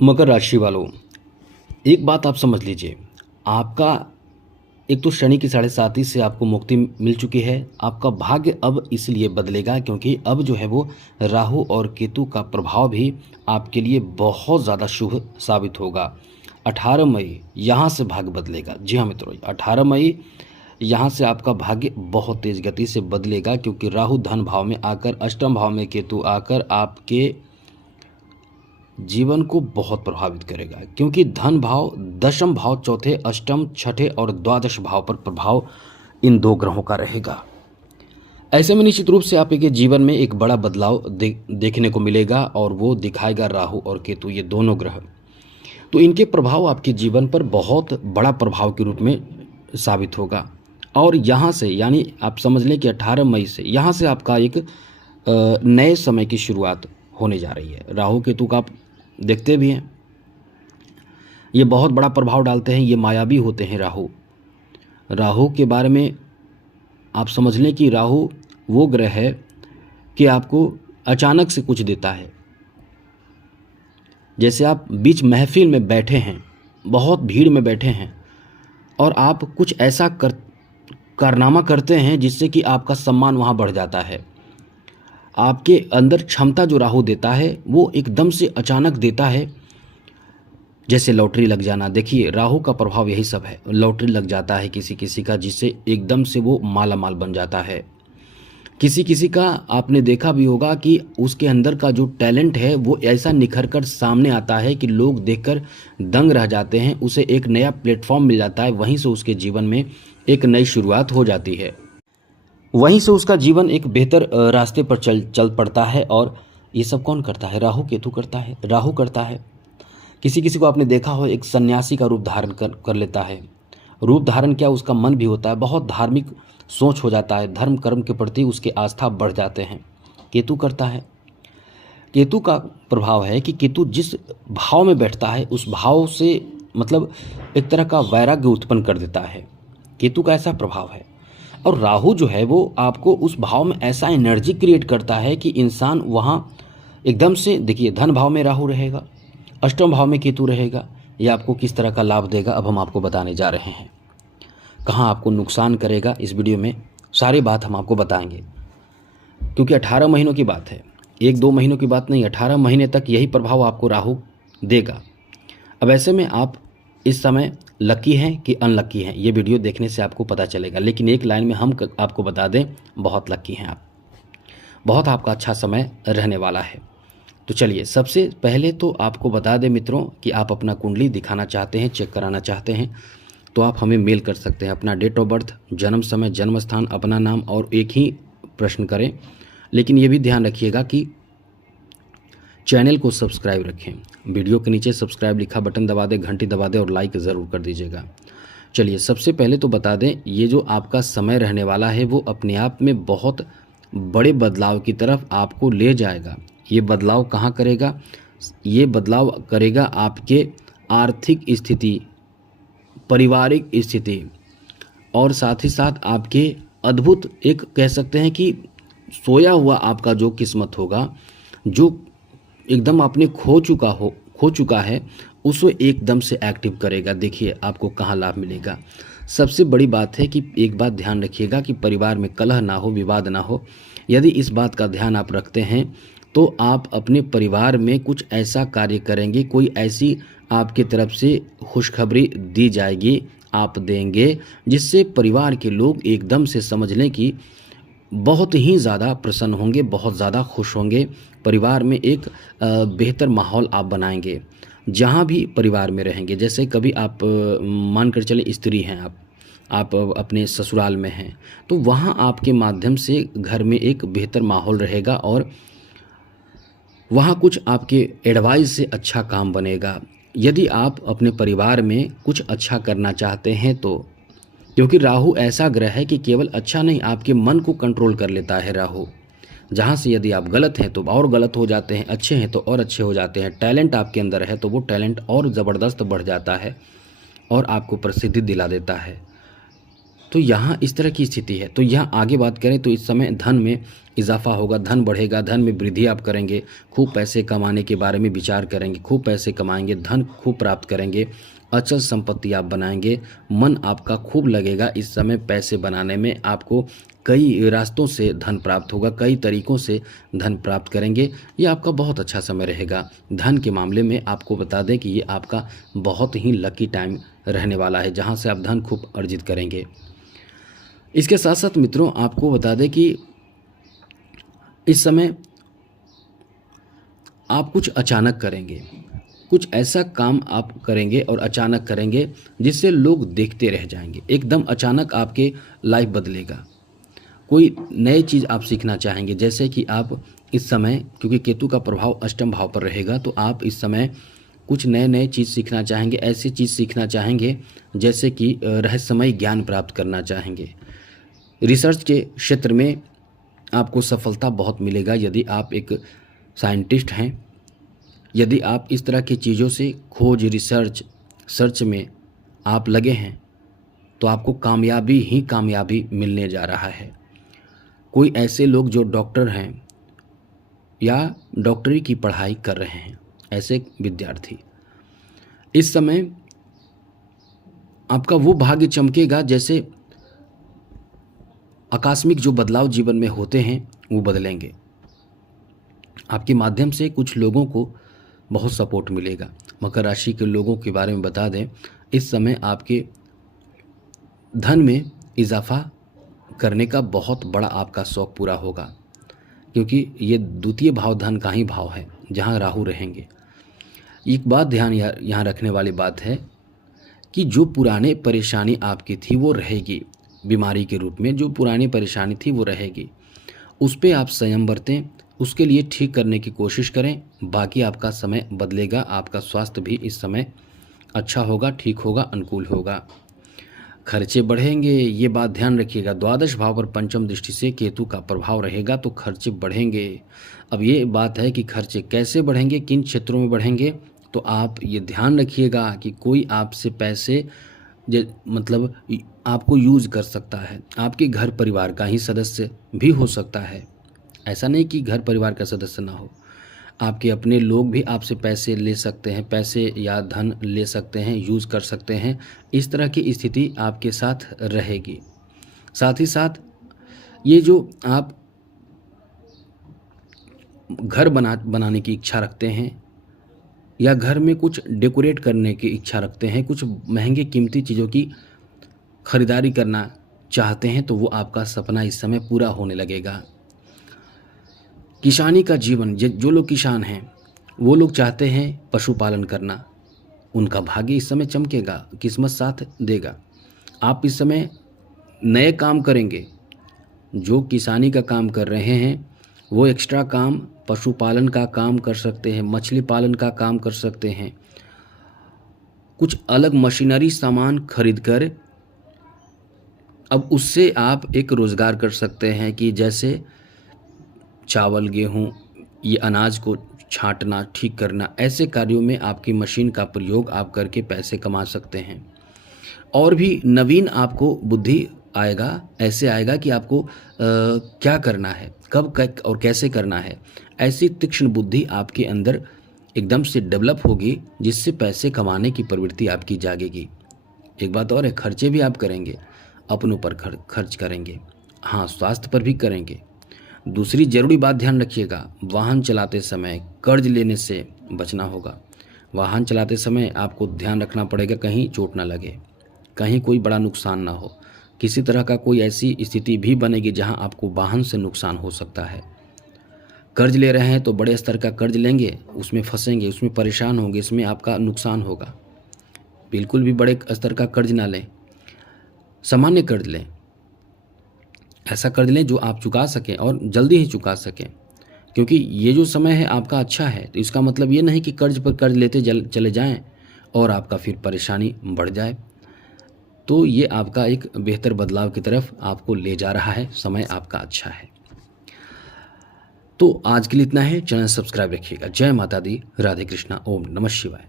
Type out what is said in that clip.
मकर राशि वालों, एक बात आप समझ लीजिए। आपका एक तो शनि की 7.5 से आपको मुक्ति मिल चुकी है। आपका भाग्य अब इसलिए बदलेगा क्योंकि अब जो है वो राहु और केतु का प्रभाव भी आपके लिए बहुत ज़्यादा शुभ साबित होगा। 18 मई यहाँ से भाग्य बदलेगा। जी हाँ मित्रों, 18 मई यहाँ से आपका भाग्य बहुत तेज़ गति से बदलेगा क्योंकि राहु धन भाव में आकर, अष्टम भाव में केतु आकर आपके जीवन को बहुत प्रभावित करेगा। क्योंकि धन भाव, दशम भाव, चौथे, अष्टम, छठे और द्वादश भाव पर प्रभाव इन दो ग्रहों का रहेगा। ऐसे में निश्चित रूप से आपके जीवन में एक बड़ा बदलाव देखने को मिलेगा और वो दिखाएगा राहु और केतु, ये दोनों ग्रह। तो इनके प्रभाव आपके जीवन पर बहुत बड़ा प्रभाव के रूप में साबित होगा। और यहाँ से यानी आप समझ लें कि 18 मई से यहाँ से आपका एक नए समय की शुरुआत होने जा रही है। राहु केतु का आप देखते भी हैं, ये बहुत बड़ा प्रभाव डालते हैं। ये मायावी होते हैं। राहु के बारे में आप समझ लें कि राहु वो ग्रह है कि आपको अचानक से कुछ देता है। जैसे आप बीच महफिल में बैठे हैं, बहुत भीड़ में बैठे हैं और आप कुछ ऐसा कारनामा करते हैं जिससे कि आपका सम्मान वहाँ बढ़ जाता है। आपके अंदर क्षमता जो राहु देता है वो एकदम से अचानक देता है। जैसे लॉटरी लग जाना, देखिए राहु का प्रभाव यही सब है। लॉटरी लग जाता है किसी किसी का, जिससे एकदम से वो माला माल बन जाता है। किसी किसी का आपने देखा भी होगा कि उसके अंदर का जो टैलेंट है वो ऐसा निखर कर सामने आता है कि लोग देखकर दंग रह जाते हैं। उसे एक नया प्लेटफॉर्म मिल जाता है, वहीं से उसके जीवन में एक नई शुरुआत हो जाती है। वहीं से उसका जीवन एक बेहतर रास्ते पर चल पड़ता है। और ये सब कौन करता है? राहु केतु करता है, राहु करता है। किसी किसी को आपने देखा हो एक सन्यासी का रूप धारण कर लेता है। रूप धारण क्या, उसका मन भी होता है, बहुत धार्मिक सोच हो जाता है, धर्म कर्म के प्रति उसके आस्था बढ़ जाते हैं। केतु करता है। केतु का प्रभाव है कि केतु जिस भाव में बैठता है उस भाव से मतलब एक तरह का वैराग्य उत्पन्न कर देता है। केतु का ऐसा प्रभाव है। और राहु जो है वो आपको उस भाव में ऐसा एनर्जी क्रिएट करता है कि इंसान वहाँ एकदम से, देखिए धन भाव में राहु रहेगा, अष्टम भाव में केतु रहेगा। ये आपको किस तरह का लाभ देगा अब हम आपको बताने जा रहे हैं। कहाँ आपको नुकसान करेगा इस वीडियो में सारी बात हम आपको बताएंगे। क्योंकि 18 महीनों की बात है, 1-2 महीनों की बात नहीं, 18 महीने तक यही प्रभाव आपको राहु देगा। अब ऐसे में आप इस समय लकी हैं कि अनलकी हैं, ये वीडियो देखने से आपको पता चलेगा। लेकिन एक लाइन में हम आपको बता दें, बहुत लकी हैं आप, बहुत आपका अच्छा समय रहने वाला है। तो चलिए सबसे पहले तो आपको बता दें मित्रों कि आप अपना कुंडली दिखाना चाहते हैं, चेक कराना चाहते हैं तो आप हमें मेल कर सकते हैं। अपना डेट ऑफ बर्थ, जन्म समय, जन्म स्थान, अपना नाम और एक ही प्रश्न करें। लेकिन ये भी ध्यान रखिएगा कि चैनल को सब्सक्राइब रखें। वीडियो के नीचे सब्सक्राइब लिखा बटन दबा दें, घंटी दबा दें और लाइक ज़रूर कर दीजिएगा। चलिए सबसे पहले तो बता दें, ये जो आपका समय रहने वाला है वो अपने आप में बहुत बड़े बदलाव की तरफ आपको ले जाएगा। ये बदलाव कहाँ करेगा? ये बदलाव करेगा आपके आर्थिक स्थिति, पारिवारिक स्थिति और साथ ही साथ आपके अद्भुत, एक कह सकते हैं कि सोया हुआ आपका जो किस्मत होगा, जो एकदम आपने खो चुका है, उसे एकदम से एक्टिव करेगा। देखिए आपको कहाँ लाभ मिलेगा। सबसे बड़ी बात है कि एक बात ध्यान रखिएगा कि परिवार में कलह ना हो, विवाद ना हो। यदि इस बात का ध्यान आप रखते हैं तो आप अपने परिवार में कुछ ऐसा कार्य करेंगे, कोई ऐसी आपकी तरफ से खुशखबरी दी जाएगी, आप देंगे, जिससे परिवार के लोग एकदम से समझ लें कि बहुत ही ज़्यादा प्रसन्न होंगे, बहुत ज़्यादा खुश होंगे। परिवार में एक बेहतर माहौल आप बनाएंगे जहाँ भी परिवार में रहेंगे। जैसे कभी आप मान कर चले स्त्री हैं, आप अपने ससुराल में हैं, तो वहाँ आपके माध्यम से घर में एक बेहतर माहौल रहेगा और वहाँ कुछ आपके एडवाइस से अच्छा काम बनेगा। यदि आप अपने परिवार में कुछ अच्छा करना चाहते हैं तो, क्योंकि राहु ऐसा ग्रह है कि केवल अच्छा नहीं, आपके मन को कंट्रोल कर लेता है राहु। जहाँ से यदि आप गलत हैं तो और गलत हो जाते हैं, अच्छे हैं तो और अच्छे हो जाते हैं। टैलेंट आपके अंदर है तो वो टैलेंट और ज़बरदस्त बढ़ जाता है और आपको प्रसिद्धि दिला देता है। तो यहाँ इस तरह की स्थिति है। तो यहाँ आगे बात करें तो इस समय धन में इजाफा होगा, धन बढ़ेगा, धन में वृद्धि आप करेंगे, खूब पैसे कमाने के बारे में विचार करेंगे, खूब पैसे कमाएंगे, धन खूब प्राप्त करेंगे, अचल संपत्ति आप बनाएंगे, मन आपका खूब लगेगा इस समय पैसे बनाने में। आपको कई रास्तों से धन प्राप्त होगा, कई तरीक़ों से धन प्राप्त करेंगे। ये आपका बहुत अच्छा समय रहेगा। धन के मामले में आपको बता दें कि ये आपका बहुत ही लकी टाइम रहने वाला है, जहाँ से आप धन खूब अर्जित करेंगे। इसके साथ साथ मित्रों आपको बता दें कि इस समय आप कुछ अचानक करेंगे, कुछ ऐसा काम आप करेंगे और अचानक करेंगे जिससे लोग देखते रह जाएंगे। एकदम अचानक आपके लाइफ बदलेगा। कोई नई चीज़ आप सीखना चाहेंगे, जैसे कि आप इस समय, क्योंकि केतु का प्रभाव अष्टम भाव पर रहेगा, तो आप इस समय कुछ नए चीज़ सीखना चाहेंगे। ऐसी चीज़ सीखना चाहेंगे जैसे कि रहस्यमय ज्ञान प्राप्त करना चाहेंगे। रिसर्च के क्षेत्र में आपको सफलता बहुत मिलेगा। यदि आप एक साइंटिस्ट हैं, यदि आप इस तरह की चीज़ों से खोज, सर्च में आप लगे हैं, तो आपको कामयाबी ही कामयाबी मिलने जा रहा है। कोई ऐसे लोग जो डॉक्टर हैं या डॉक्टरी की पढ़ाई कर रहे हैं, ऐसे विद्यार्थी, इस समय आपका वो भाग्य चमकेगा जैसे आकस्मिक जो बदलाव जीवन में होते हैं वो बदलेंगे। आपके माध्यम से कुछ लोगों को बहुत सपोर्ट मिलेगा। मकर राशि के लोगों के बारे में बता दें, इस समय आपके धन में इजाफा करने का बहुत बड़ा आपका शौक़ पूरा होगा, क्योंकि ये द्वितीय भाव धन का ही भाव है, जहाँ राहु रहेंगे। एक बात ध्यान यहाँ रखने वाली बात है कि जो पुराने परेशानी आपकी थी वो रहेगी, बीमारी के रूप में जो पुरानी परेशानी थी वो रहेगी। उस पर आप संयम बरतें, उसके लिए ठीक करने की कोशिश करें। बाकी आपका समय बदलेगा, आपका स्वास्थ्य भी इस समय अच्छा होगा, ठीक होगा, अनुकूल होगा। खर्चे बढ़ेंगे, ये बात ध्यान रखिएगा। द्वादश भाव पर पंचम दृष्टि से केतु का प्रभाव रहेगा, तो खर्चे बढ़ेंगे। अब ये बात है कि खर्चे कैसे बढ़ेंगे, किन क्षेत्रों में बढ़ेंगे, तो आप ये ध्यान रखिएगा कि कोई आपसे पैसे मतलब आपको यूज़ कर सकता है। आपके घर परिवार का ही सदस्य भी हो सकता है, ऐसा नहीं कि घर परिवार का सदस्य ना हो। आपके अपने लोग भी आपसे पैसे ले सकते हैं, पैसे या धन ले सकते हैं, यूज़ कर सकते हैं। इस तरह की स्थिति आपके साथ रहेगी। साथ ही साथ ये जो आप घर बनाने की इच्छा रखते हैं या घर में कुछ डेकोरेट करने की इच्छा रखते हैं, कुछ महंगे कीमती चीज़ों की खरीदारी करना चाहते हैं, तो वो आपका सपना इस समय पूरा होने लगेगा। किसानी का जीवन, जो लोग किसान हैं वो लोग चाहते हैं पशुपालन करना, उनका भाग्य इस समय चमकेगा, किस्मत साथ देगा। आप इस समय नए काम करेंगे। जो किसानी का काम कर रहे हैं वो एक्स्ट्रा काम पशुपालन का काम कर सकते हैं, मछली पालन का काम कर सकते हैं। कुछ अलग मशीनरी सामान खरीद कर अब उससे आप एक रोज़गार कर सकते हैं, कि जैसे चावल, गेहूँ, ये अनाज को छांटना, ठीक करना, ऐसे कार्यों में आपकी मशीन का प्रयोग आप करके पैसे कमा सकते हैं। और भी नवीन आपको बुद्धि आएगा, ऐसे आएगा कि आपको क्या करना है, कब और कैसे करना है। ऐसी तीक्ष्ण बुद्धि आपके अंदर एकदम से डेवलप होगी, जिससे पैसे कमाने की प्रवृत्ति आपकी जागेगी। एक बात और है, खर्चे भी आप करेंगे, अपनों पर खर्च करेंगे, हाँ, स्वास्थ्य पर भी करेंगे। दूसरी ज़रूरी बात ध्यान रखिएगा, वाहन चलाते समय कर्ज लेने से बचना होगा। वाहन चलाते समय आपको ध्यान रखना पड़ेगा कहीं चोट ना लगे, कहीं कोई बड़ा नुकसान ना हो। किसी तरह का कोई ऐसी स्थिति भी बनेगी जहां आपको वाहन से नुकसान हो सकता है। कर्ज ले रहे हैं तो बड़े स्तर का कर्ज लेंगे, उसमें फंसेंगे, उसमें परेशान होंगे, इसमें आपका नुकसान होगा। बिल्कुल भी बड़े स्तर का कर्ज ना लें, सामान्य कर्ज लें। ऐसा कर्ज लें जो आप चुका सकें और जल्दी ही चुका सकें, क्योंकि ये जो समय है आपका अच्छा है। तो इसका मतलब ये नहीं कि कर्ज पर कर्ज लेते चले जाएं और आपका फिर परेशानी बढ़ जाए। तो ये आपका एक बेहतर बदलाव की तरफ आपको ले जा रहा है, समय आपका अच्छा है। तो आज के लिए इतना है। चैनल सब्सक्राइब रखिएगा। जय माता दी, राधे कृष्णा, ओम नमः शिवाय।